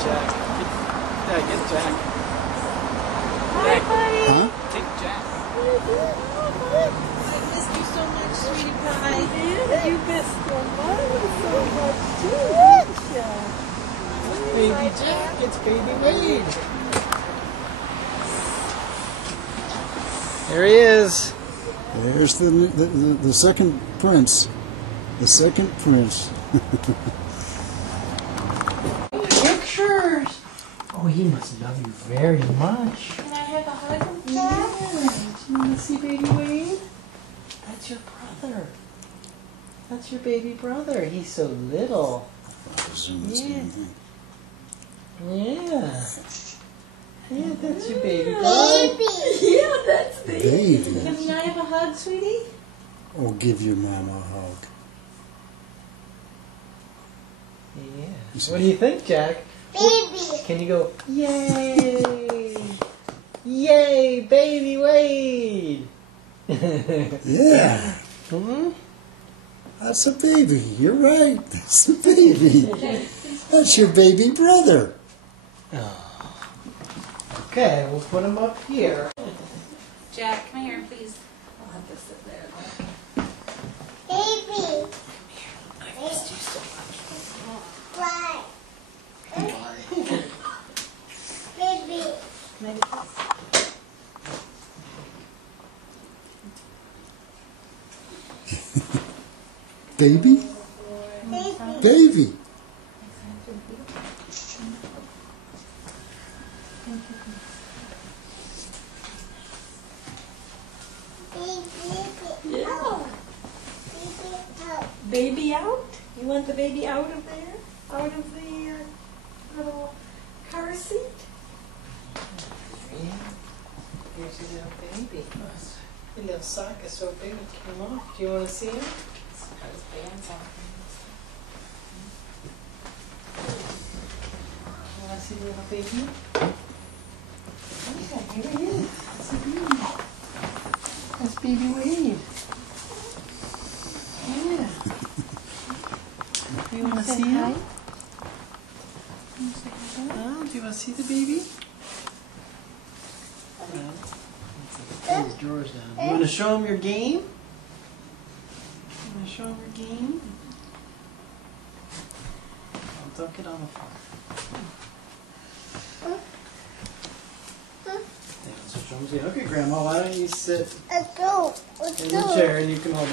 Jack. Get Jack. Hi, buddy. Huh? Take Jack. I missed you so much, sweetie pie. Yeah, you missed your mother so much too, didn't you? Baby Jack, it's baby Wade. There he is. There's the second prince. The second prince. Pictures. Oh, he must love you very much. Can I have a hug of Yeah. Jack? Do you want to see baby Wade? That's your brother. That's your baby brother. He's so little. Yeah. Yeah. Yeah, that's your baby brother. Yeah, that's me. Baby. Can I have a hug, sweetie? Oh, give your mama a hug. Yeah. What do you think, Jack? Baby. Can you go, yay! Yay, baby Wade! Yeah. Hmm? That's a baby. You're right. That's a baby. That's your baby brother. Okay, we'll put him up here. Jack, come here, please. I'll have to sit there. Baby. I missed you so much. Why? Why? Baby. Baby? Baby. Baby. Baby. Yeah. Baby out. Baby out? You want the baby out of there? Out of the little car seat? Here's your little baby. Your little sock is so big it came off. Do you want to see him? It's got his bands on. You want to see the little baby? Yeah, here he is. That's a baby. That's baby Wade. Yeah. You want to see him? Oh, do you want to see the baby? No. Put his drawers down. You want to show him your game? You want to show him your game? Oh, don't get on the floor. Yeah, so show him. Okay, Grandma, why don't you sit Let's go. Let's in go. the chair and you can hold him.